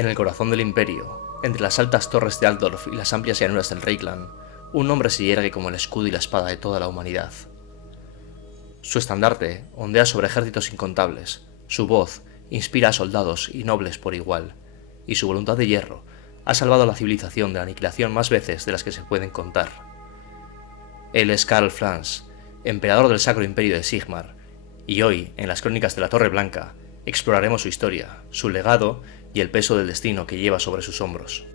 En el corazón del imperio, entre las altas torres de Altdorf y las amplias llanuras del Reikland, un nombre se yergue como el escudo y la espada de toda la humanidad. Su estandarte ondea sobre ejércitos incontables, su voz inspira a soldados y nobles por igual, y su voluntad de hierro ha salvado a la civilización de la aniquilación más veces de las que se pueden contar. Él es Karl Franz, emperador del Sacro Imperio de Sigmar, y hoy, en las crónicas de la Torre Blanca, exploraremos su historia, su legado y el peso del destino que lleva sobre sus hombros.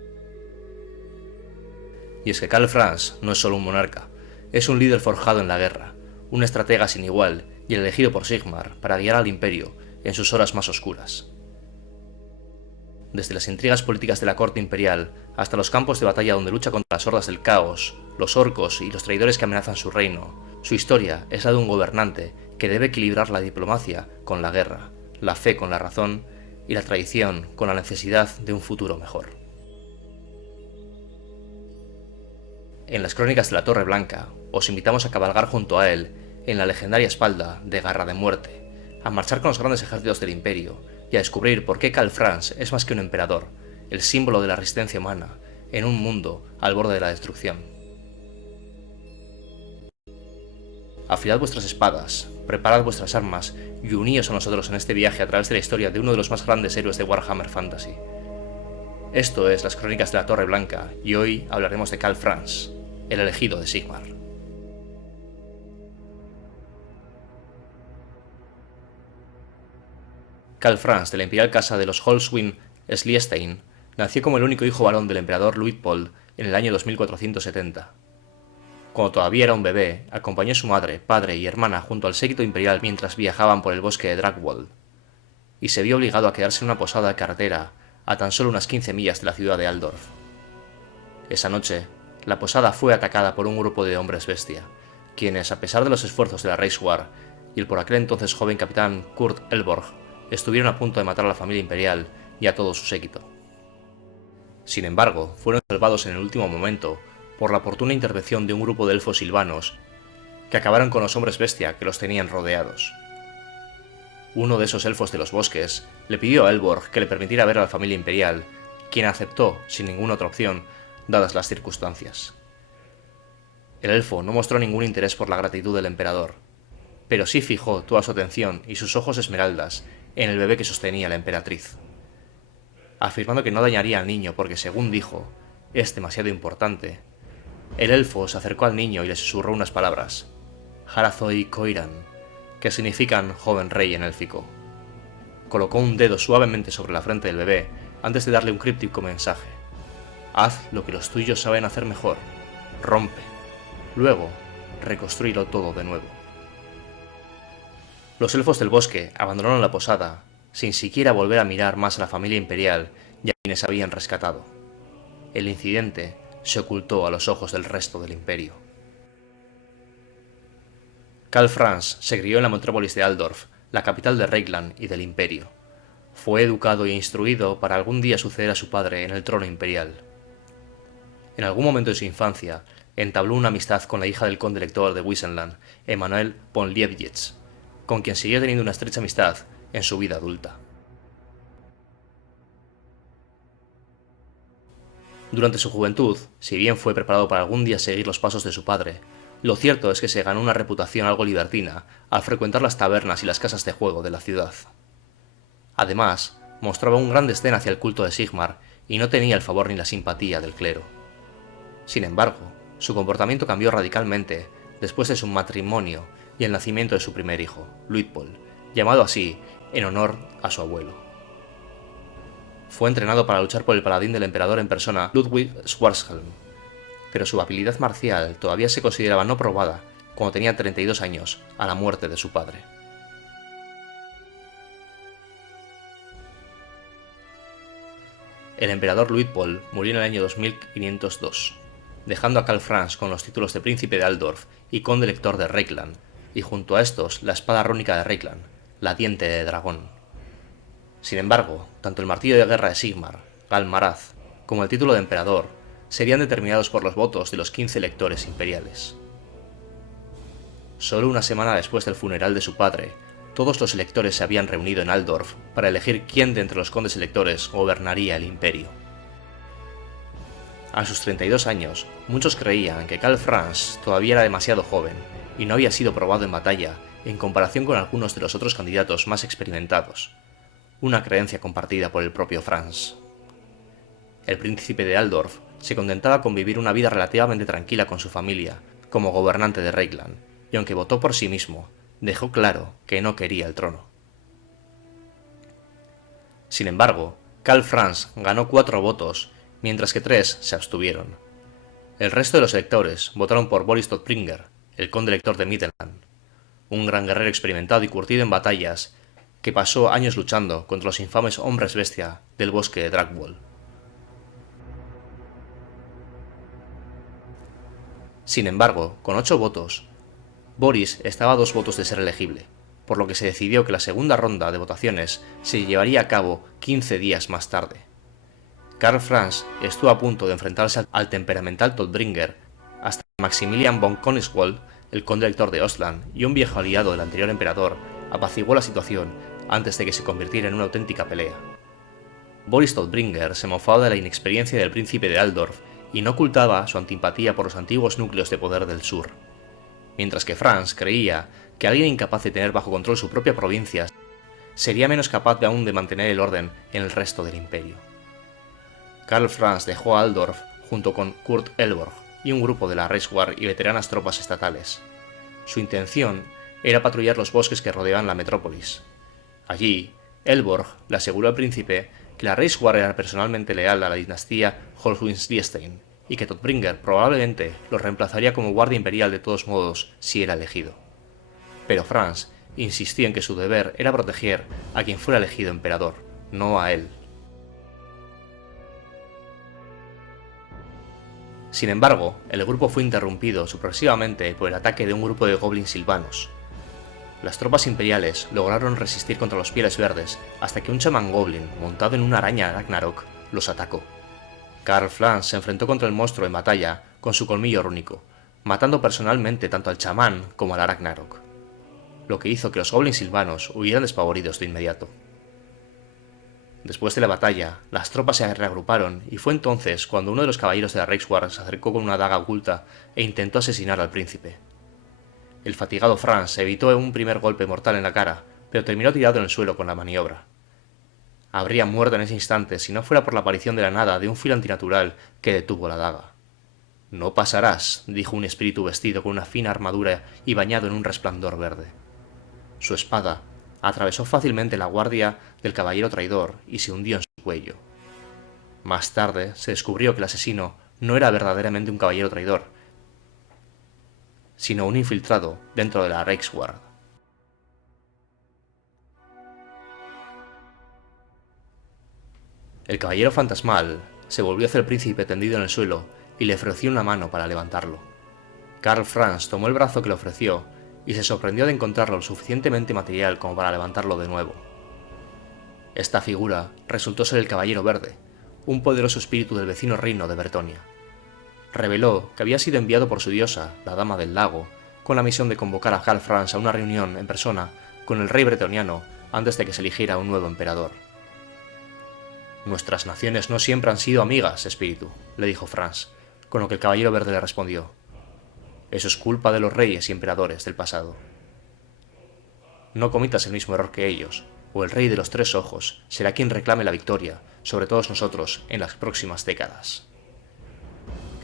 Y es que Karl Franz no es solo un monarca, es un líder forjado en la guerra, un estratega sin igual y el elegido por Sigmar para guiar al imperio en sus horas más oscuras. Desde las intrigas políticas de la corte imperial hasta los campos de batalla donde lucha contra las hordas del caos, los orcos y los traidores que amenazan su reino, su historia es la de un gobernante que debe equilibrar la diplomacia con la guerra, la fe con la razón y la traición con la necesidad de un futuro mejor. En las crónicas de la Torre Blanca os invitamos a cabalgar junto a él en la legendaria espalda de Garra de Muerte, a marchar con los grandes ejércitos del imperio y a descubrir por qué Karl Franz es más que un emperador, el símbolo de la resistencia humana en un mundo al borde de la destrucción. Afilad vuestras espadas, preparad vuestras armas y uníos a nosotros en este viaje a través de la historia de uno de los más grandes héroes de Warhammer Fantasy. Esto es las Crónicas de la Torre Blanca y hoy hablaremos de Karl Franz, el elegido de Sigmar. Karl Franz, de la imperial casa de los Holzwin-Schliestein, nació como el único hijo varón del emperador Luitpold en el año 2470. Cuando todavía era un bebé, acompañó a su madre, padre y hermana junto al séquito imperial mientras viajaban por el bosque de Dragwold, y se vio obligado a quedarse en una posada de carretera a tan solo unas 15 millas de la ciudad de Altdorf. Esa noche, la posada fue atacada por un grupo de hombres bestia, quienes, a pesar de los esfuerzos de la Reichswehr y el por aquel entonces joven capitán Kurt Elborg, estuvieron a punto de matar a la familia imperial y a todo su séquito. Sin embargo, fueron salvados en el último momento por la oportuna intervención de un grupo de elfos silvanos que acabaron con los hombres bestia que los tenían rodeados. Uno de esos elfos de los bosques le pidió a Elborg que le permitiera ver a la familia imperial, quien aceptó sin ninguna otra opción, dadas las circunstancias. El elfo no mostró ningún interés por la gratitud del emperador, pero sí fijó toda su atención y sus ojos esmeraldas en el bebé que sostenía la emperatriz, afirmando que no dañaría al niño porque, según dijo, es demasiado importante. El elfo se acercó al niño y le susurró unas palabras, Harazoi Koiran, que significan joven rey en élfico. Colocó un dedo suavemente sobre la frente del bebé antes de darle un críptico mensaje. Haz lo que los tuyos saben hacer mejor, rompe. Luego, reconstruílo todo de nuevo. Los elfos del bosque abandonaron la posada sin siquiera volver a mirar más a la familia imperial y a quienes habían rescatado. El incidente se ocultó a los ojos del resto del imperio. Karl Franz se crió en la metrópolis de Altdorf, la capital de Reikland y del imperio. Fue educado e instruido para algún día suceder a su padre en el trono imperial. En algún momento de su infancia, entabló una amistad con la hija del conde elector de Wiesenland, Emanuel von Liebknecht, con quien siguió teniendo una estrecha amistad en su vida adulta. Durante su juventud, si bien fue preparado para algún día seguir los pasos de su padre, lo cierto es que se ganó una reputación algo libertina al frecuentar las tabernas y las casas de juego de la ciudad. Además, mostraba un gran desdén hacia el culto de Sigmar y no tenía el favor ni la simpatía del clero. Sin embargo, su comportamiento cambió radicalmente después de su matrimonio y el nacimiento de su primer hijo, Luitpold, llamado así en honor a su abuelo. Fue entrenado para luchar por el paladín del emperador en persona, Ludwig Schwarzhelm, pero su habilidad marcial todavía se consideraba no probada cuando tenía 32 años, a la muerte de su padre. El emperador Luitpold murió en el año 2502, dejando a Karl Franz con los títulos de príncipe de Altdorf y conde elector de Reikland, y junto a estos la espada rúnica de Reikland, la diente de dragón. Sin embargo, tanto el martillo de guerra de Sigmar, Gal-Maraz, como el título de emperador serían determinados por los votos de los 15 electores imperiales. Solo una semana después del funeral de su padre, todos los electores se habían reunido en Altdorf para elegir quién de entre los condes electores gobernaría el imperio. A sus 32 años, muchos creían que Karl Franz todavía era demasiado joven y no había sido probado en batalla en comparación con algunos de los otros candidatos más experimentados, una creencia compartida por el propio Franz. El príncipe de Altdorf se contentaba con vivir una vida relativamente tranquila con su familia como gobernante de Reichland, y aunque votó por sí mismo, dejó claro que no quería el trono. Sin embargo, Karl Franz ganó 4 votos, mientras que 3 se abstuvieron. El resto de los electores votaron por Boris Todbringer, el conde elector de Mittelland, un gran guerrero experimentado y curtido en batallas que pasó años luchando contra los infames hombres bestia del bosque de Dragwall. Sin embargo, con 8 votos, Boris estaba a 2 votos de ser elegible, por lo que se decidió que la segunda ronda de votaciones se llevaría a cabo 15 días más tarde. Karl Franz estuvo a punto de enfrentarse al temperamental Todbringer hasta que Maximilian von Königswald, el conde elector de Ostland y un viejo aliado del anterior emperador, apaciguó la situación antes de que se convirtiera en una auténtica pelea. Boris Todbringer se mofaba de la inexperiencia del príncipe de Altdorf y no ocultaba su antipatía por los antiguos núcleos de poder del sur, mientras que Franz creía que alguien incapaz de tener bajo control su propia provincia sería menos capaz de aún de mantener el orden en el resto del imperio. Karl Franz dejó a Altdorf junto con Kurt Elborg y un grupo de la Reichswehr y veteranas tropas estatales. Su intención era patrullar los bosques que rodeaban la metrópolis. Allí, Elborg le aseguró al príncipe que la Reichswehr era personalmente leal a la dinastía Holstein-Liechtenstein y que Todbringer probablemente lo reemplazaría como guardia imperial de todos modos si era elegido. Pero Franz insistió en que su deber era proteger a quien fuera elegido emperador, no a él. Sin embargo, el grupo fue interrumpido sorpresivamente por el ataque de un grupo de goblins silvanos. Las tropas imperiales lograron resistir contra los Pieles Verdes hasta que un chamán goblin, montado en una araña Ragnarok, los atacó. Karl Franz se enfrentó contra el monstruo en batalla con su colmillo rúnico, matando personalmente tanto al chamán como al Ragnarok, lo que hizo que los goblins silvanos huyeran despavoridos de inmediato. Después de la batalla, las tropas se reagruparon y fue entonces cuando uno de los caballeros de la Reichswehr se acercó con una daga oculta e intentó asesinar al príncipe. El fatigado Franz evitó un primer golpe mortal en la cara, pero terminó tirado en el suelo con la maniobra. Habría muerto en ese instante si no fuera por la aparición de la nada de un filo antinatural que detuvo la daga. «No pasarás», dijo un espíritu vestido con una fina armadura y bañado en un resplandor verde. Su espada atravesó fácilmente la guardia del caballero traidor y se hundió en su cuello. Más tarde se descubrió que el asesino no era verdaderamente un caballero traidor, sino un infiltrado dentro de la Reichswehr. El caballero fantasmal se volvió hacia el príncipe tendido en el suelo y le ofreció una mano para levantarlo. Karl Franz tomó el brazo que le ofreció y se sorprendió de encontrarlo lo suficientemente material como para levantarlo de nuevo. Esta figura resultó ser el Caballero Verde, un poderoso espíritu del vecino reino de Bretonia. Reveló que había sido enviado por su diosa, la Dama del Lago, con la misión de convocar a Karl Franz a una reunión en persona con el rey bretoniano antes de que se eligiera un nuevo emperador. «Nuestras naciones no siempre han sido amigas, espíritu», le dijo Franz, con lo que el Caballero Verde le respondió: «Eso es culpa de los reyes y emperadores del pasado. No cometas el mismo error que ellos, o el rey de los 3 ojos será quien reclame la victoria sobre todos nosotros en las próximas décadas».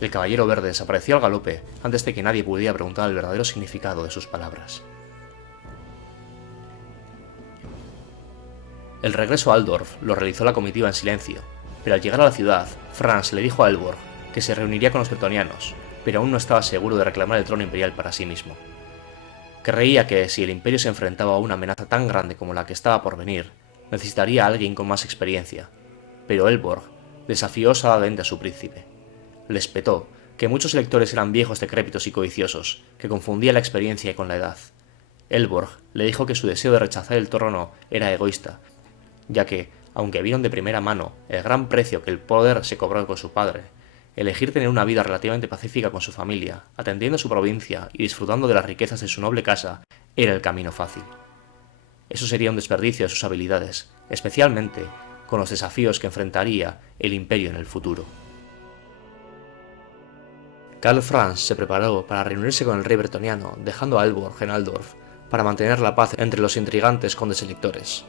El Caballero Verde desapareció al galope antes de que nadie pudiera preguntar el verdadero significado de sus palabras. El regreso a Altdorf lo realizó la comitiva en silencio, pero al llegar a la ciudad, Franz le dijo a Elborg que se reuniría con los bretonianos, pero aún no estaba seguro de reclamar el trono imperial para sí mismo. Creía que si el imperio se enfrentaba a una amenaza tan grande como la que estaba por venir, necesitaría a alguien con más experiencia, pero Elborg desafió osadamente a su príncipe. Le espetó que muchos electores eran viejos decrépitos y codiciosos, que confundían la experiencia con la edad. Elborg le dijo que su deseo de rechazar el trono era egoísta, ya que, aunque vieron de primera mano el gran precio que el poder se cobró con su padre, elegir tener una vida relativamente pacífica con su familia, atendiendo a su provincia y disfrutando de las riquezas de su noble casa, era el camino fácil. eso sería un desperdicio de sus habilidades, especialmente con los desafíos que enfrentaría el imperio en el futuro. Karl Franz se preparó para reunirse con el rey bretoniano, dejando a Elborg en Altdorf para mantener la paz entre los intrigantes condes electores.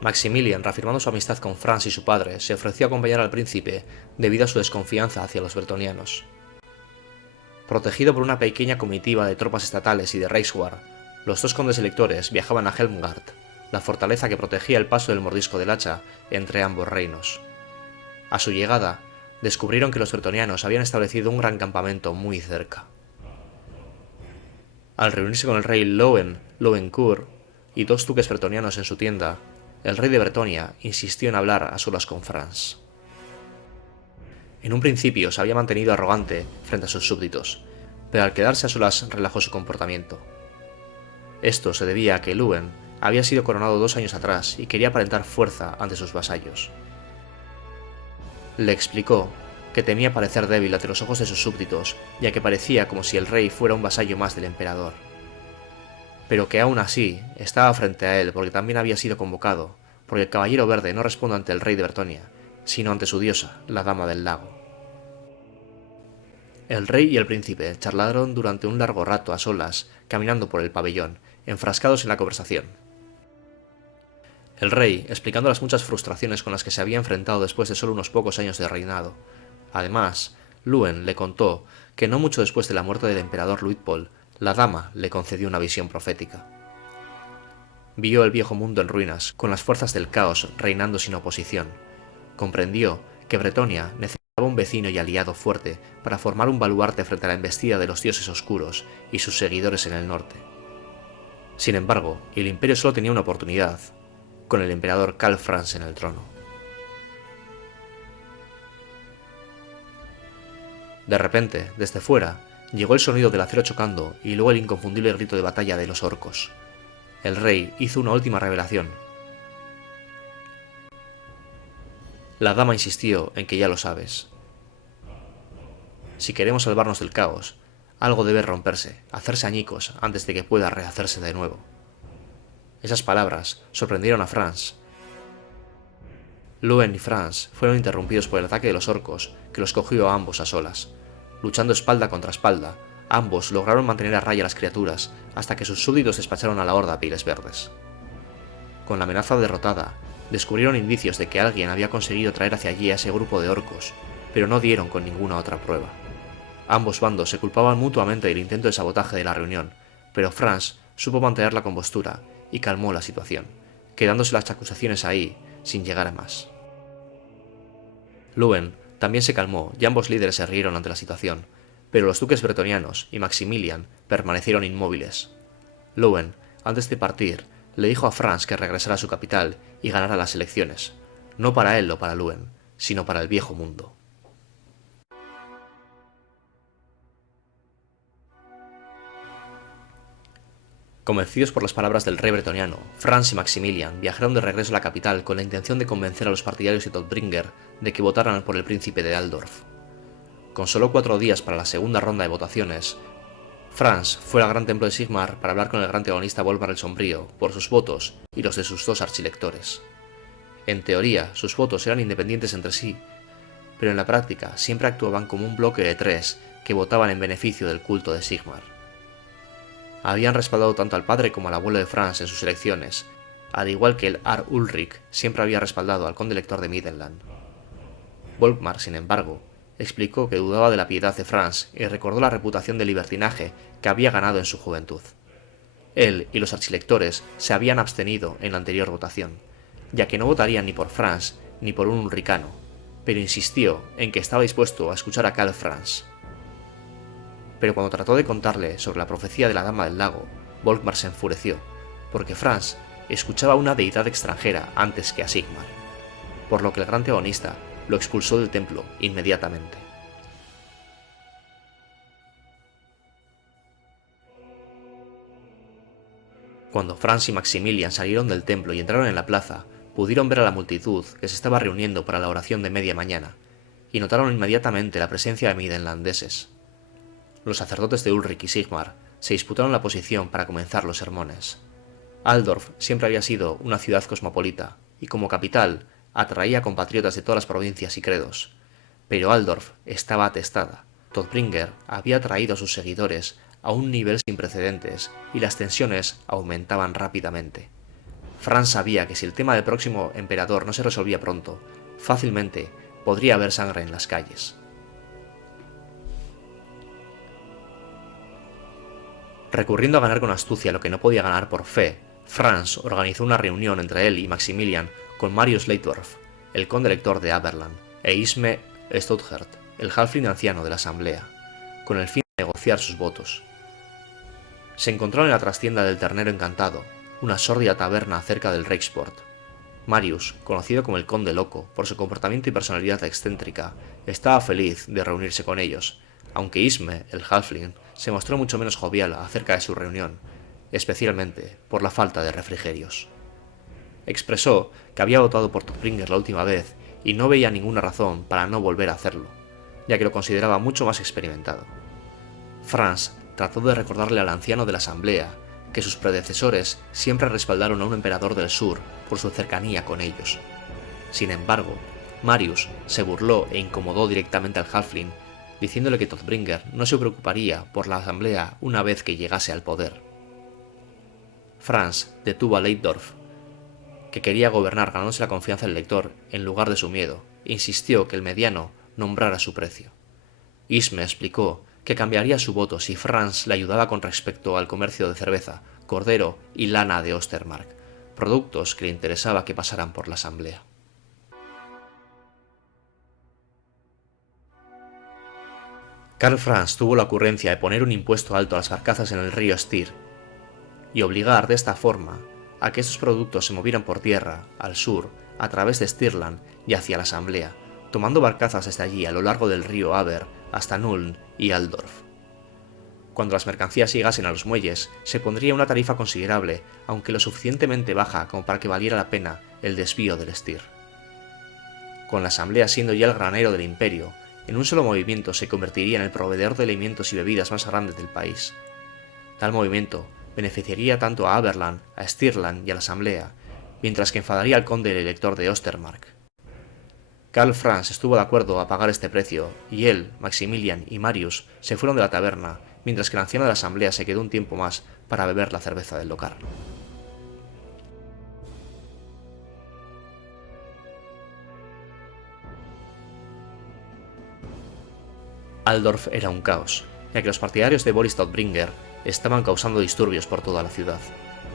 Maximilian, reafirmando su amistad con Franz y su padre, se ofreció a acompañar al príncipe debido a su desconfianza hacia los bretonianos. Protegido por una pequeña comitiva de tropas estatales y de Reichswehr, los dos condes electores viajaban a Helmgard, la fortaleza que protegía el paso del mordisco del hacha entre ambos reinos. A su llegada, descubrieron que los bretonianos habían establecido un gran campamento muy cerca. Al reunirse con el rey Louencourt y dos duques bretonianos en su tienda, el rey de Bretonia insistió en hablar a solas con Franz. En un principio se había mantenido arrogante frente a sus súbditos, pero al quedarse a solas relajó su comportamiento. Esto se debía a que Louen había sido coronado 2 años atrás y quería aparentar fuerza ante sus vasallos. Le explicó que temía parecer débil ante los ojos de sus súbditos, ya que parecía como si el rey fuera un vasallo más del emperador. Pero que aún así estaba frente a él porque también había sido convocado, porque el Caballero Verde no responde ante el rey de Bretonia, sino ante su diosa, la Dama del Lago. El rey y el príncipe charlaron durante un largo rato a solas, caminando por el pabellón, enfrascados en la conversación. El rey, explicando las muchas frustraciones con las que se había enfrentado después de solo unos pocos años de reinado. Además, Louen le contó que no mucho después de la muerte del emperador Luitpold, la dama le concedió una visión profética. Vio el viejo mundo en ruinas, con las fuerzas del caos reinando sin oposición. Comprendió que Bretonia necesitaba un vecino y aliado fuerte para formar un baluarte frente a la embestida de los dioses oscuros y sus seguidores en el norte. Sin embargo, el imperio solo tenía una oportunidad, con el emperador Karl Franz en el trono. De repente, desde fuera, llegó el sonido del acero chocando y luego el inconfundible grito de batalla de los orcos. El rey hizo una última revelación. La dama insistió en que ya lo sabes. Si queremos salvarnos del caos, algo debe romperse, hacerse añicos antes de que pueda rehacerse de nuevo. Esas palabras sorprendieron a Franz. Louen y Franz fueron interrumpidos por el ataque de los orcos, que los cogió a ambos a solas. Luchando espalda contra espalda, ambos lograron mantener a raya a las criaturas hasta que sus súbditos despacharon a la horda a Pieles Verdes. Con la amenaza derrotada, descubrieron indicios de que alguien había conseguido traer hacia allí a ese grupo de orcos, pero no dieron con ninguna otra prueba. Ambos bandos se culpaban mutuamente del intento de sabotaje de la reunión, pero Franz supo mantener la compostura y calmó la situación, quedándose las acusaciones ahí, sin llegar a más. Louen también se calmó y ambos líderes se rieron ante la situación, pero los duques bretonianos y Maximilian permanecieron inmóviles. Louen, antes de partir, le dijo a Franz que regresara a su capital y ganara las elecciones, no para él o para Louen, sino para el viejo mundo. Convencidos por las palabras del rey bretoniano, Franz y Maximilian viajaron de regreso a la capital con la intención de convencer a los partidarios de Todbringer de que votaran por el príncipe de Altdorf. Con solo 4 días para la segunda ronda de votaciones, Franz fue al gran templo de Sigmar para hablar con el gran teogonista Volmar el Sombrío por sus votos y los de sus 2 archilectores. En teoría, sus votos eran independientes entre sí, pero en la práctica siempre actuaban como un bloque de 3 que votaban en beneficio del culto de Sigmar. Habían respaldado tanto al padre como al abuelo de Franz en sus elecciones, al igual que el Ar Ulrich siempre había respaldado al conde elector de Middenland. Volkmar, sin embargo, explicó que dudaba de la piedad de Franz y recordó la reputación de libertinaje que había ganado en su juventud. Él y los archilectores se habían abstenido en la anterior votación, ya que no votarían ni por Franz ni por un ulricano, pero insistió en que estaba dispuesto a escuchar a Karl Franz. Pero cuando trató de contarle sobre la profecía de la Dama del Lago, Volkmar se enfureció, porque Franz escuchaba a una deidad extranjera antes que a Sigmar, por lo que el gran teogonista lo expulsó del templo inmediatamente. Cuando Franz y Maximilian salieron del templo y entraron en la plaza, pudieron ver a la multitud que se estaba reuniendo para la oración de media mañana, y notaron inmediatamente la presencia de midenlandeses. Los sacerdotes de Ulrich y Sigmar se disputaron la posición para comenzar los sermones. Altdorf siempre había sido una ciudad cosmopolita, y como capital atraía a compatriotas de todas las provincias y credos. Pero Altdorf estaba atestada. Todbringer había atraído a sus seguidores a un nivel sin precedentes y las tensiones aumentaban rápidamente. Franz sabía que si el tema del próximo emperador no se resolvía pronto, fácilmente podría haber sangre en las calles. Recurriendo a ganar con astucia lo que no podía ganar por fe, Franz organizó una reunión entre él y Maximilian con Marius Leitdorf, el conde elector de Aberland, e Isme Stouthert, el halfling anciano de la asamblea, con el fin de negociar sus votos. Se encontraron en la trastienda del Ternero Encantado, una sórdida taberna cerca del Reichsport. Marius, conocido como el Conde Loco por su comportamiento y personalidad excéntrica, estaba feliz de reunirse con ellos, aunque Isme, el halfling, se mostró mucho menos jovial acerca de su reunión, especialmente por la falta de refrigerios. Expresó que había votado por Todbringer la última vez y no veía ninguna razón para no volver a hacerlo, ya que lo consideraba mucho más experimentado. Franz trató de recordarle al anciano de la asamblea que sus predecesores siempre respaldaron a un emperador del sur por su cercanía con ellos. Sin embargo, Marius se burló e incomodó directamente al halfling, diciéndole que Todbringer no se preocuparía por la asamblea una vez que llegase al poder. Franz detuvo a Leitdorf, que quería gobernar ganándose la confianza del lector en lugar de su miedo, e insistió que el mediano nombrara su precio. Isme explicó que cambiaría su voto si Franz le ayudaba con respecto al comercio de cerveza, cordero y lana de Ostermark, productos que le interesaba que pasaran por la asamblea. Karl Franz tuvo la ocurrencia de poner un impuesto alto a las barcazas en el río Styr y obligar de esta forma a que estos productos se movieran por tierra, al sur, a través de Stirland y hacia la asamblea, tomando barcazas desde allí a lo largo del río Aber hasta Nuln y Altdorf. Cuando las mercancías llegasen a los muelles, se pondría una tarifa considerable, aunque lo suficientemente baja como para que valiera la pena el desvío del Styr. Con la asamblea siendo ya el granero del imperio, en un solo movimiento se convertiría en el proveedor de alimentos y bebidas más grande del país. Tal movimiento beneficiaría tanto a Aberland, a Stirland y a la asamblea, mientras que enfadaría al conde elector de Ostermark. Karl Franz estuvo de acuerdo a pagar este precio, y él, Maximilian y Marius se fueron de la taberna, mientras que el anciano de la asamblea se quedó un tiempo más para beber la cerveza del local. Altdorf era un caos, ya que los partidarios de Boris Todbringer estaban causando disturbios por toda la ciudad,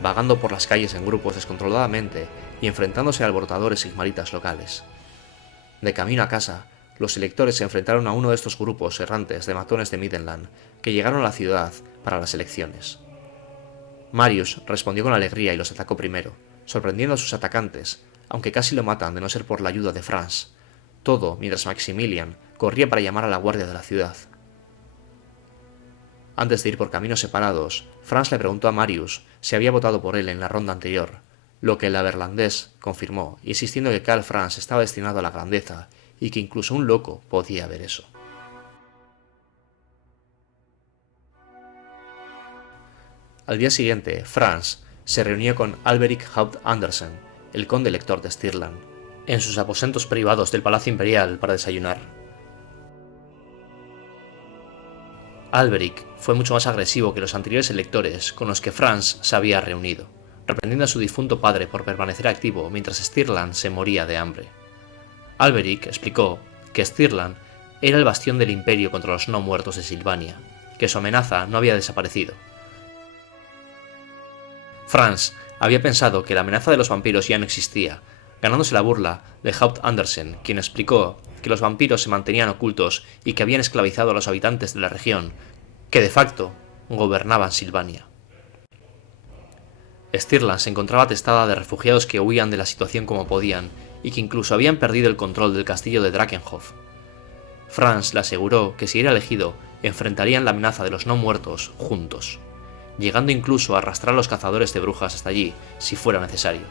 vagando por las calles en grupos descontroladamente y enfrentándose a alborotadores sigmaritas locales. De camino a casa, los electores se enfrentaron a uno de estos grupos errantes de matones de Middenland que llegaron a la ciudad para las elecciones. Marius respondió con alegría y los atacó primero, sorprendiendo a sus atacantes, aunque casi lo matan de no ser por la ayuda de Franz, todo mientras Maximilian corría para llamar a la guardia de la ciudad. Antes de ir por caminos separados, Franz le preguntó a Marius si había votado por él en la ronda anterior, lo que el aberlandés confirmó, insistiendo que Karl Franz estaba destinado a la grandeza y que incluso un loco podía ver eso. Al día siguiente, Franz se reunió con Alberic Haupt Andersen, el conde elector de Stirland, en sus aposentos privados del Palacio Imperial para desayunar. Alberic fue mucho más agresivo que los anteriores electores con los que Franz se había reunido, reprendiendo a su difunto padre por permanecer activo mientras Stirland se moría de hambre. Alberic explicó que Stirland era el bastión del imperio contra los no muertos de Silvania, que su amenaza no había desaparecido. Franz había pensado que la amenaza de los vampiros ya no existía, ganándose la burla de Haupt Andersen, quien explicó que los vampiros se mantenían ocultos y que habían esclavizado a los habitantes de la región, que de facto gobernaban Silvania. Stirland se encontraba atestada de refugiados que huían de la situación como podían y que incluso habían perdido el control del castillo de Drakenhof. Franz le aseguró que si era elegido, enfrentarían la amenaza de los no muertos juntos, llegando incluso a arrastrar a los cazadores de brujas hasta allí si fuera necesario.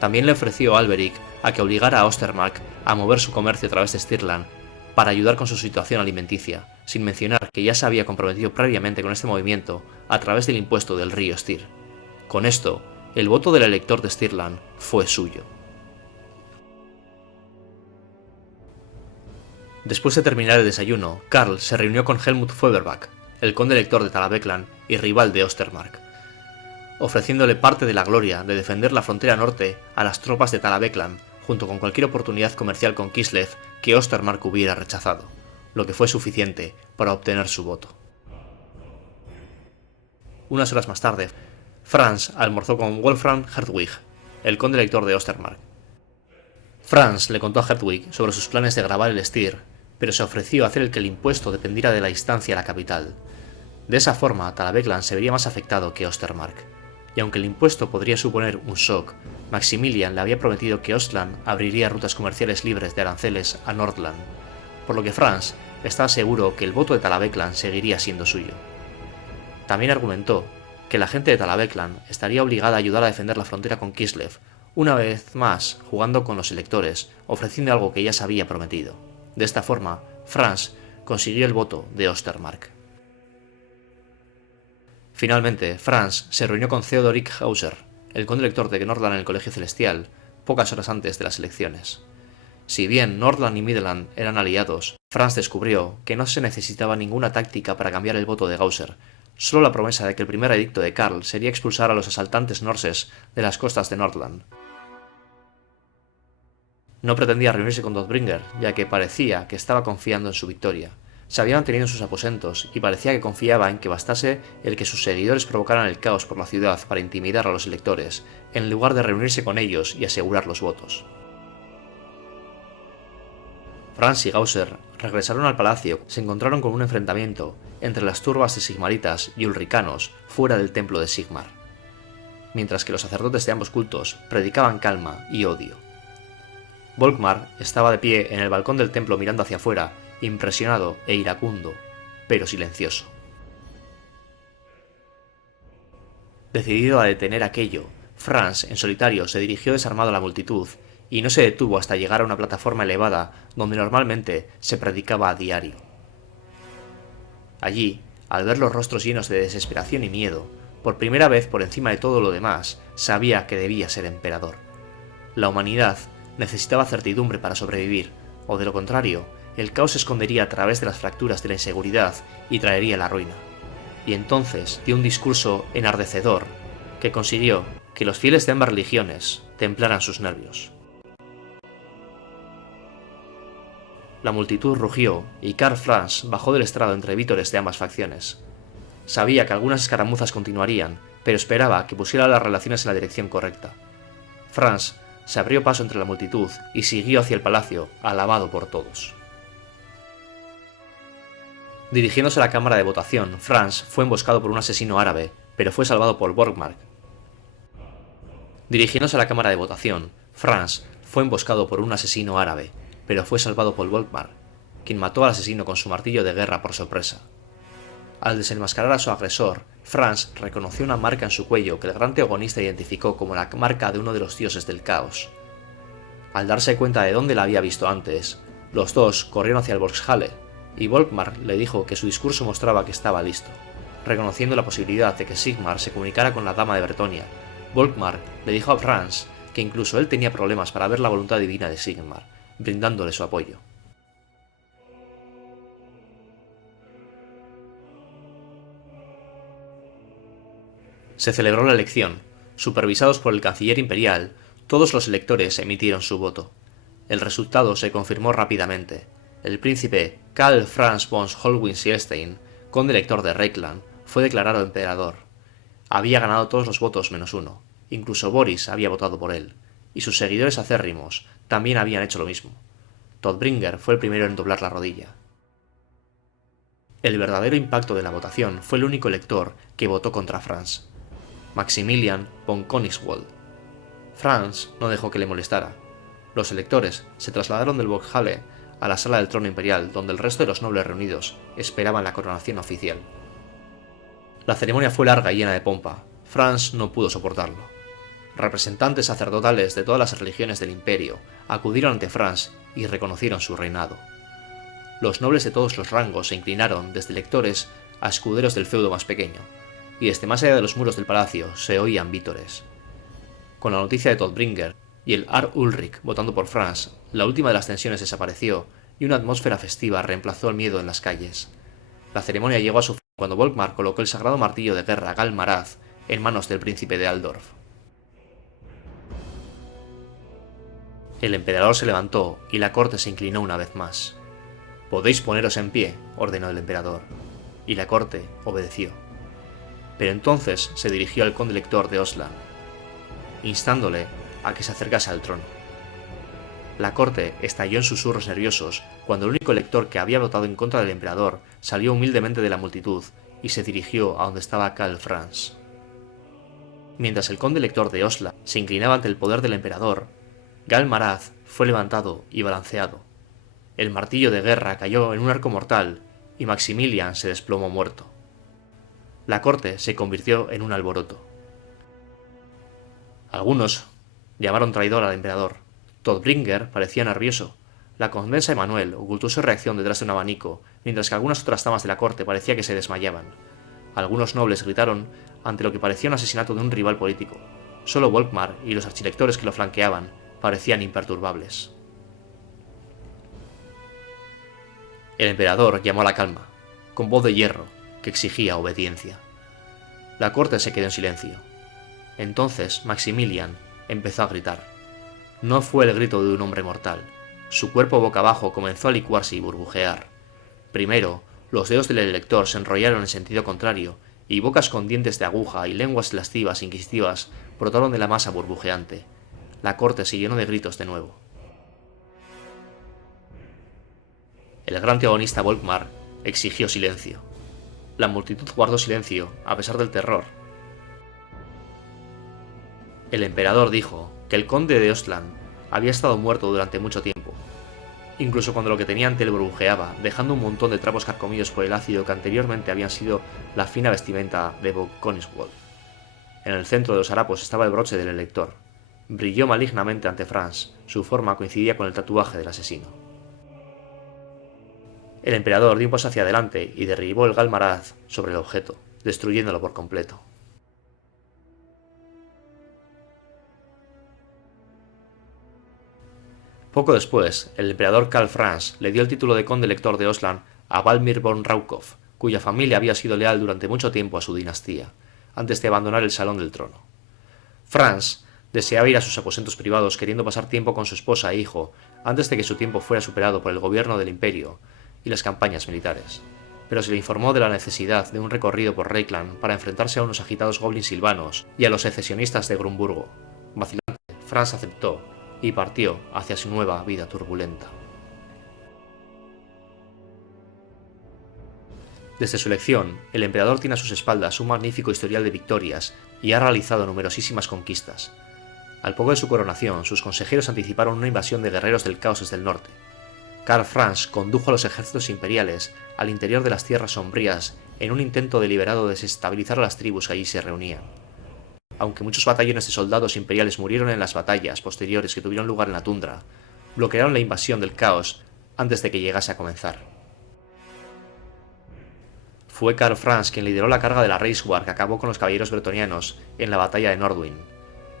También le ofreció a Alberic a que obligara a Ostermark a mover su comercio a través de Stirland para ayudar con su situación alimenticia, sin mencionar que ya se había comprometido previamente con este movimiento a través del impuesto del río Styr. Con esto, El voto del elector de Stirland fue suyo. Después de terminar el desayuno, Karl se reunió con Helmut Feuerbach, el conde elector de Tala-Beklan y rival de Ostermark, ofreciéndole parte de la gloria de defender la frontera norte a las tropas de Tala-Beklan, junto con cualquier oportunidad comercial con Kislev que Ostermark hubiera rechazado, lo que fue suficiente para obtener su voto. Unas horas más tarde, Franz almorzó con Wolfram Hertwig, el conde elector de Ostermark. Franz le contó a Hertwig sobre sus planes de grabar el Styr, pero se ofreció a hacer que el impuesto dependiera de la distancia a la capital. De esa forma, Tala-Beklan se vería más afectado que Ostermark, y aunque el impuesto podría suponer un shock, Maximilian le había prometido que Ostland abriría rutas comerciales libres de aranceles a Nordland, por lo que Franz estaba seguro que el voto de Tala-Beklan seguiría siendo suyo. También argumentó que la gente de Tala-Beklan estaría obligada a ayudar a defender la frontera con Kislev, una vez más jugando con los electores, ofreciendo algo que ya se había prometido. De esta forma, Franz consiguió el voto de Ostermark. Finalmente, Franz se reunió con Theodoric Hauser, el conde elector de Nordland en el Colegio Celestial, pocas horas antes de las elecciones. Si bien Nordland y Midland eran aliados, Franz descubrió que no se necesitaba ninguna táctica para cambiar el voto de Hauser, solo la promesa de que el primer edicto de Karl sería expulsar a los asaltantes norses de las costas de Nordland. No pretendía reunirse con Dodbringer, ya que parecía que estaba confiando en su victoria. Se había mantenido en sus aposentos y parecía que confiaba en que bastase el que sus seguidores provocaran el caos por la ciudad para intimidar a los electores, en lugar de reunirse con ellos y asegurar los votos. Franz y Hauser regresaron al palacio. Se encontraron con un enfrentamiento entre las turbas de sigmaritas y ulricanos fuera del templo de Sigmar, mientras que los sacerdotes de ambos cultos predicaban calma y odio. Volkmar estaba de pie en el balcón del templo mirando hacia afuera, impresionado e iracundo, pero silencioso. Decidido a detener aquello, Franz, en solitario, se dirigió desarmado a la multitud y no se detuvo hasta llegar a una plataforma elevada donde normalmente se predicaba a diario. Allí, al ver los rostros llenos de desesperación y miedo, por primera vez por encima de todo lo demás, sabía que debía ser emperador. La humanidad necesitaba certidumbre para sobrevivir, o de lo contrario, el caos se escondería a través de las fracturas de la inseguridad y traería la ruina. Y entonces dio un discurso enardecedor que consiguió que los fieles de ambas religiones templaran sus nervios. La multitud rugió y Karl Franz bajó del estrado entre vítores de ambas facciones. Sabía que algunas escaramuzas continuarían, pero esperaba que pusiera las relaciones en la dirección correcta. Franz se abrió paso entre la multitud y siguió hacia el palacio, alabado por todos. Dirigiéndose a la cámara de votación, Franz fue emboscado por un asesino árabe, pero fue salvado por Volkmar. Dirigiéndose a la cámara de votación, Franz fue emboscado por un asesino árabe, pero fue salvado por Volkmar, quien mató al asesino con su martillo de guerra por sorpresa. Al desenmascarar a su agresor, Franz reconoció una marca en su cuello que el gran teogonista identificó como la marca de uno de los dioses del caos. Al darse cuenta de dónde la había visto antes, los dos corrieron hacia el Volkshalle, y Volkmar le dijo que su discurso mostraba que estaba listo. Reconociendo la posibilidad de que Sigmar se comunicara con la dama de Bretonia, Volkmar le dijo a Franz que incluso él tenía problemas para ver la voluntad divina de Sigmar, brindándole su apoyo. Se celebró la elección. Supervisados por el canciller imperial, todos los electores emitieron su voto. El resultado se confirmó rápidamente. El príncipe Karl Franz von Hohenzollern-Silberstein, conde elector de Reichland, fue declarado emperador. Había ganado todos los votos menos uno. Incluso Boris había votado por él, y sus seguidores acérrimos también habían hecho lo mismo. Dodbringer fue el primero en doblar la rodilla. El verdadero impacto de la votación fue el único elector que votó contra Franz, Maximilian von Königswald. Franz no dejó que le molestara. Los electores se trasladaron del Volkshalle a la sala del trono imperial, donde el resto de los nobles reunidos esperaban la coronación oficial. La ceremonia fue larga y llena de pompa. Franz no pudo soportarlo. Representantes sacerdotales de todas las religiones del imperio acudieron ante Franz y reconocieron su reinado. Los nobles de todos los rangos se inclinaron desde electores a escuderos del feudo más pequeño, y desde más allá de los muros del palacio se oían vítores. Con la noticia de Todbringer y el Art Ulrich votando por Franz, la última de las tensiones desapareció y una atmósfera festiva reemplazó el miedo en las calles. La ceremonia llegó a su fin cuando Volkmar colocó el sagrado martillo de guerra Gal-Maraz en manos del príncipe de Altdorf. El emperador se levantó y la corte se inclinó una vez más. «Podéis poneros en pie», ordenó el emperador, y la corte obedeció. Pero entonces se dirigió al conde elector de Oslan, instándole a que se acercase al trono. La corte estalló en susurros nerviosos cuando el único elector que había votado en contra del emperador salió humildemente de la multitud y se dirigió a donde estaba Karl Franz. Mientras el conde elector de Osla se inclinaba ante el poder del emperador, Gal-Maraz fue levantado y balanceado. El martillo de guerra cayó en un arco mortal y Maximilian se desplomó muerto. La corte se convirtió en un alboroto. Algunos llamaron traidor al emperador. Todbringer parecía nervioso. La condesa Emanuel ocultó su reacción detrás de un abanico, mientras que algunas otras damas de la corte parecía que se desmayaban. Algunos nobles gritaron ante lo que parecía un asesinato de un rival político. Solo Volkmar y los archilectores que lo flanqueaban parecían imperturbables. El emperador llamó a la calma, con voz de hierro, que exigía obediencia. La corte se quedó en silencio. Entonces Maximilian empezó a gritar. No fue el grito de un hombre mortal. Su cuerpo boca abajo comenzó a licuarse y burbujear. Primero, los dedos del elector se enrollaron en sentido contrario, y bocas con dientes de aguja y lenguas lascivas e inquisitivas brotaron de la masa burbujeante. La corte se llenó de gritos de nuevo. El gran teogonista Volkmar exigió silencio. La multitud guardó silencio, a pesar del terror. El emperador dijo que el conde de Ostland había estado muerto durante mucho tiempo, incluso cuando lo que tenía ante él burbujeaba, dejando un montón de trapos carcomidos por el ácido que anteriormente habían sido la fina vestimenta de von Königswald. En el centro de los harapos estaba el broche del elector. Brilló malignamente ante Franz, su forma coincidía con el tatuaje del asesino. El emperador dio un paso hacia adelante y derribó el Gal-Maraz sobre el objeto, destruyéndolo por completo. Poco después, el emperador Karl Franz le dio el título de conde elector de Oslan a Valmir von Raukow, cuya familia había sido leal durante mucho tiempo a su dinastía, antes de abandonar el salón del trono. Franz deseaba ir a sus aposentos privados queriendo pasar tiempo con su esposa e hijo antes de que su tiempo fuera superado por el gobierno del imperio y las campañas militares, pero se le informó de la necesidad de un recorrido por Reikland para enfrentarse a unos agitados goblins silvanos y a los secesionistas de Grunburgo. Vacilante, Franz aceptó y partió hacia su nueva vida turbulenta. Desde su elección, el emperador tiene a sus espaldas un magnífico historial de victorias y ha realizado numerosísimas conquistas. Al poco de su coronación, sus consejeros anticiparon una invasión de guerreros del caos desde el norte. Karl Franz condujo a los ejércitos imperiales al interior de las tierras sombrías en un intento deliberado de desestabilizar a las tribus que allí se reunían. Aunque muchos batallones de soldados imperiales murieron en las batallas posteriores que tuvieron lugar en la tundra, bloquearon la invasión del caos antes de que llegase a comenzar. Fue Karl Franz quien lideró la carga de la Reichswehr que acabó con los caballeros bretonianos en la batalla de Nordwin.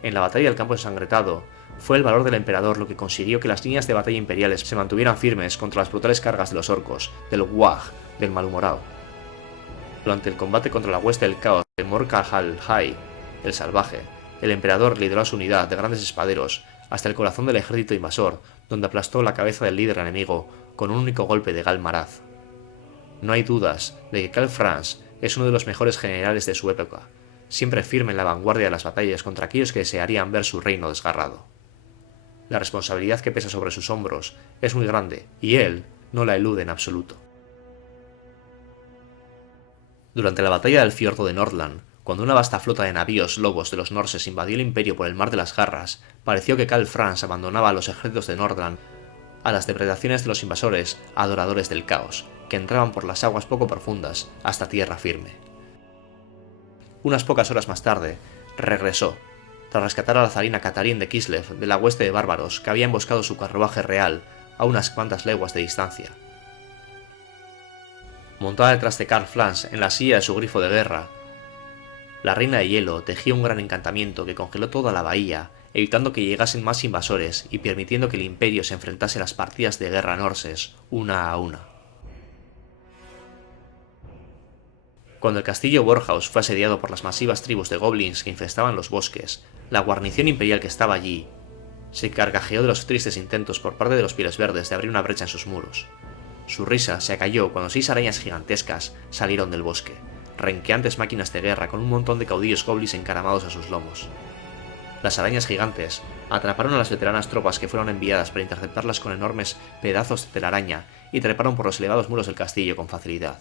En la batalla del campo ensangrentado, fue el valor del emperador lo que consiguió que las líneas de batalla imperiales se mantuvieran firmes contra las brutales cargas de los orcos, del Wag, del Malhumorado. Durante el combate contra la hueste del caos de Morkahal High, el salvaje, el emperador lideró a su unidad de grandes espaderos hasta el corazón del ejército invasor, donde aplastó la cabeza del líder enemigo con un único golpe de Gal-Maraz. No hay dudas de que Karl Franz es uno de los mejores generales de su época, siempre firme en la vanguardia de las batallas contra aquellos que desearían ver su reino desgarrado. La responsabilidad que pesa sobre sus hombros es muy grande y él no la elude en absoluto. Durante la batalla del fiordo de Nordland, cuando una vasta flota de navíos lobos de los norses invadió el imperio por el mar de las Garras, pareció que Karl Franz abandonaba a los ejércitos de Nordland a las depredaciones de los invasores adoradores del caos, que entraban por las aguas poco profundas hasta tierra firme. Unas pocas horas más tarde, regresó, tras rescatar a la zarina Catarín de Kislev de la hueste de bárbaros que había emboscado su carruaje real a unas cuantas leguas de distancia. Montada detrás de Karl Franz en la silla de su grifo de guerra, La Reina de Hielo tejía un gran encantamiento que congeló toda la bahía, evitando que llegasen más invasores y permitiendo que el Imperio se enfrentase a las partidas de guerra norses, una a una. Cuando el castillo Borhaus fue asediado por las masivas tribus de goblins que infestaban los bosques, la guarnición imperial que estaba allí se carcajeó de los tristes intentos por parte de los Pieles Verdes de abrir una brecha en sus muros. Su risa se acalló cuando 6 arañas gigantescas salieron del bosque, renqueantes máquinas de guerra con un montón de caudillos goblins encaramados a sus lomos. Las arañas gigantes atraparon a las veteranas tropas que fueron enviadas para interceptarlas con enormes pedazos de telaraña y treparon por los elevados muros del castillo con facilidad.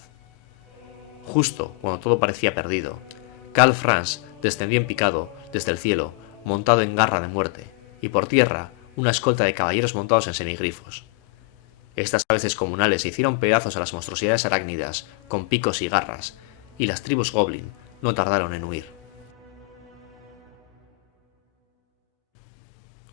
Justo cuando todo parecía perdido, Karl Franz descendió en picado desde el cielo, montado en garra de muerte, y por tierra una escolta de caballeros montados en semigrifos. Estas aves descomunales hicieron pedazos a las monstruosidades arácnidas con picos y garras, y las tribus goblin no tardaron en huir.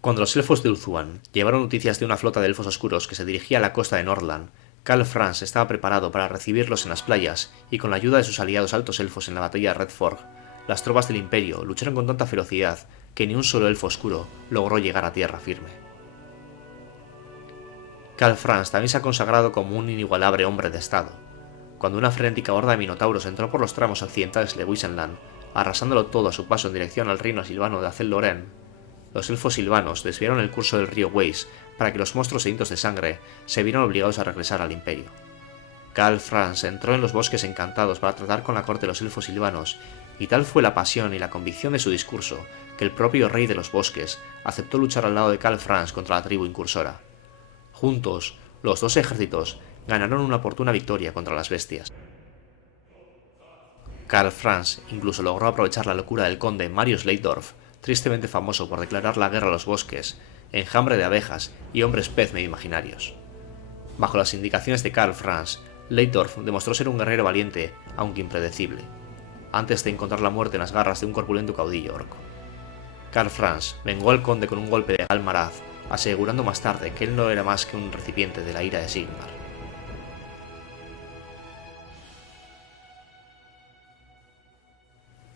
Cuando los elfos de Ulthuan llevaron noticias de una flota de elfos oscuros que se dirigía a la costa de Nordland, Karl Franz estaba preparado para recibirlos en las playas, y con la ayuda de sus aliados altos elfos en la batalla de Redforg, las tropas del Imperio lucharon con tanta ferocidad que ni un solo elfo oscuro logró llegar a tierra firme. Karl Franz también se ha consagrado como un inigualable hombre de estado. Cuando una frenética horda de minotauros entró por los tramos occidentales de Wissenland, arrasándolo todo a su paso en dirección al reino silvano de Azel-Loren, los elfos silvanos desviaron el curso del río Weiss para que los monstruos sedientos de sangre se vieran obligados a regresar al Imperio. Karl Franz entró en los bosques encantados para tratar con la corte de los elfos silvanos, y tal fue la pasión y la convicción de su discurso que el propio rey de los bosques aceptó luchar al lado de Karl Franz contra la tribu incursora. Juntos, los dos ejércitos ganaron una oportuna victoria contra las bestias. Karl Franz incluso logró aprovechar la locura del conde Marius Leitdorf, tristemente famoso por declarar la guerra a los bosques, enjambre de abejas y hombres pez medio imaginarios. Bajo las indicaciones de Karl Franz, Leitdorf demostró ser un guerrero valiente, aunque impredecible, antes de encontrar la muerte en las garras de un corpulento caudillo orco. Karl Franz vengó al conde con un golpe de Galmaraz, asegurando más tarde que él no era más que un recipiente de la ira de Sigmar.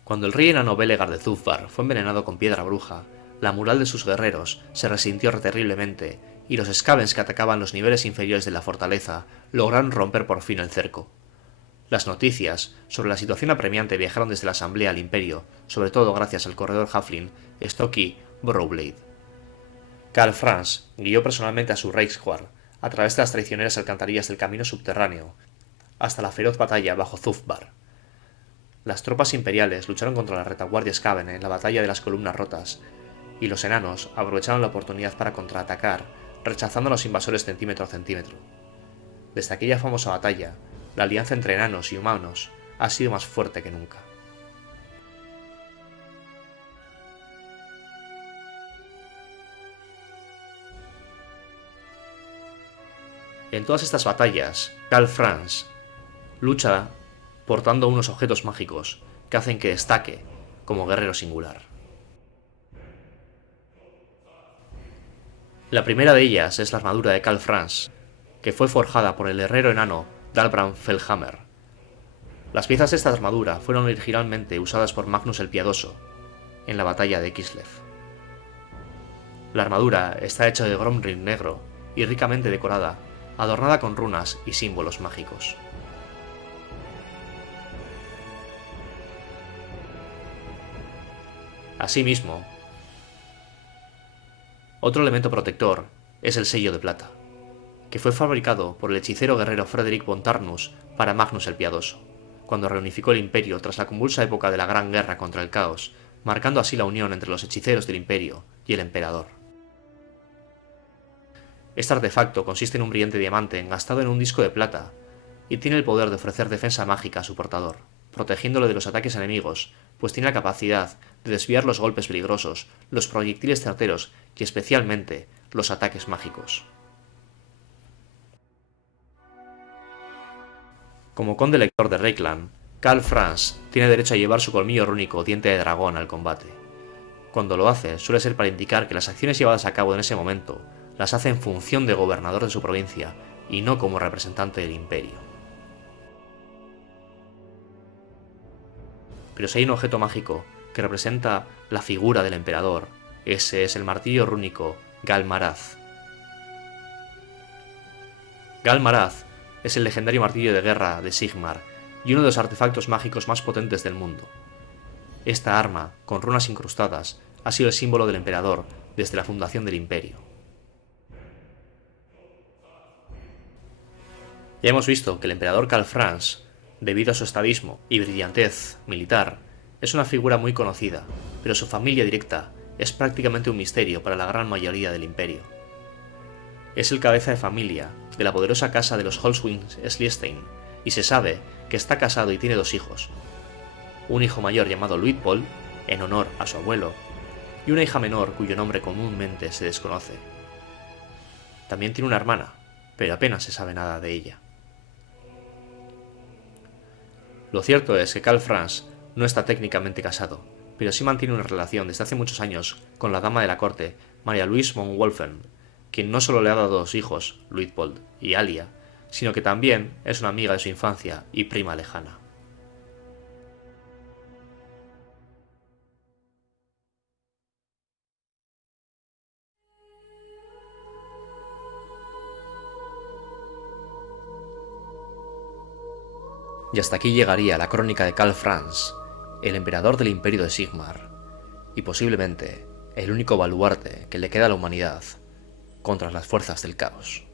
Cuando el rey enano Belegar de Zufbar fue envenenado con piedra bruja, la mural de sus guerreros se resintió terriblemente, y los Skavens que atacaban los niveles inferiores de la fortaleza lograron romper por fin el cerco. Las noticias sobre la situación apremiante viajaron desde la Asamblea al Imperio, sobre todo gracias al corredor Halfling Stocky Borrowblade. Karl Franz guió personalmente a su Reichsguard a través de las traicioneras alcantarillas del camino subterráneo, hasta la feroz batalla bajo Zufbar. Las tropas imperiales lucharon contra la retaguardia Skaven en la batalla de las columnas rotas, y los enanos aprovecharon la oportunidad para contraatacar, rechazando a los invasores centímetro a centímetro. Desde aquella famosa batalla, la alianza entre enanos y humanos ha sido más fuerte que nunca. En todas estas batallas, Karl Franz lucha portando unos objetos mágicos que hacen que destaque como guerrero singular. La primera de ellas es la armadura de Karl Franz, que fue forjada por el herrero enano Dalbrand Fellhammer. Las piezas de esta armadura fueron originalmente usadas por Magnus el Piadoso en la batalla de Kislev. La armadura está hecha de Gromrin negro y ricamente decorada, adornada con runas y símbolos mágicos. Asimismo, otro elemento protector es el sello de plata, que fue fabricado por el hechicero guerrero Frederick von Tarnus para Magnus el Piadoso, cuando reunificó el Imperio tras la convulsa época de la Gran Guerra contra el Caos, marcando así la unión entre los hechiceros del Imperio y el Emperador. Este artefacto consiste en un brillante diamante engastado en un disco de plata, y tiene el poder de ofrecer defensa mágica a su portador, protegiéndolo de los ataques enemigos, pues tiene la capacidad de desviar los golpes peligrosos, los proyectiles certeros y especialmente los ataques mágicos. Como conde lector de Reikland, Karl Franz tiene derecho a llevar su colmillo rúnico diente de dragón al combate. Cuando lo hace, suele ser para indicar que las acciones llevadas a cabo en ese momento las hace en función de gobernador de su provincia y no como representante del Imperio. pero si hay un objeto mágico que representa la figura del emperador, ese es el martillo rúnico Gal-Maraz. Gal-Maraz es el legendario martillo de guerra de Sigmar y uno de los artefactos mágicos más potentes del mundo. Esta arma, con runas incrustadas, ha sido el símbolo del emperador desde la fundación del imperio. Ya hemos visto que el emperador Karl Franz, debido a su estadismo y brillantez militar, es una figura muy conocida, pero su familia directa es prácticamente un misterio para la gran mayoría del imperio. Es el cabeza de familia de la poderosa casa de los Holstein-Schleswig y se sabe que está casado y tiene 2 hijos, un hijo mayor llamado Luitpold, en honor a su abuelo, y una hija menor cuyo nombre comúnmente se desconoce. También tiene una hermana, pero apenas se sabe nada de ella. Lo cierto es que Karl Franz no está técnicamente casado, pero sí mantiene una relación desde hace muchos años con la dama de la corte, María Louise von Wolfen, quien no solo le ha dado 2 hijos, Luitpold y Alia, sino que también es una amiga de su infancia y prima lejana. Y hasta aquí llegaría la crónica de Karl Franz, el emperador del imperio de Sigmar, y posiblemente el único baluarte que le queda a la humanidad contra las fuerzas del caos.